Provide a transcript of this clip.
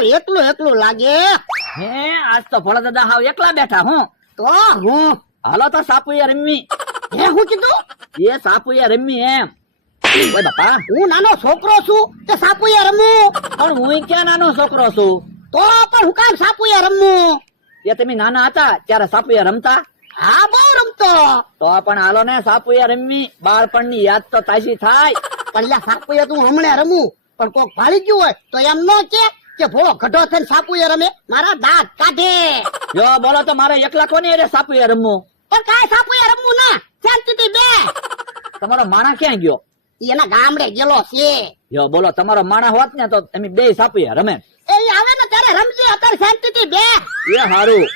હાવ એકલું એકલું લાગે. હે આજ તો ભોળા દાદા હાવ એકલા બેઠા હું. તો હું હાલો તો સાપુયા રમી. હે હું કીધું? એ સાપુયા રમી એમ. ઓય બાપા, હું નાનો છોકરો છું કે સાપુયા રમું? પણ હું ક્યાં નાનો છોકરો છું? તો પણ હું કામ સાપુયા રમું? એ તમે નાના હતા ત્યારે સાપુયા રમતા? હા બહુ રમતો. તો પણ હાલો ને સાપુયા રમી, બાળપણની યાદ તો તાજી થાય. પણ લ્યા સાપુયા તું હમણાં રમું, પણ કોક ભાળી ગયું હોય તો એમ ન કે ભોળો ગઢો થઈને સાપુયા રમે, મારા દાંત કાઢે. જો બોલો તો મારે એકલા કોની અરે સાપુયા રમવું? પણ કાંઈ સાપુયા રમવું ના, શાંતિથી બે. તમારો માણા ક્યાં ગયો? એના ગામડે ગયેલો છે. જો બોલો તમારો માણા હોત ને તો તમે બે સાપુયા રમે. એ આવે ને ત્યારે રમજે, અત્યારે શાંતિથી બે. એ હારું.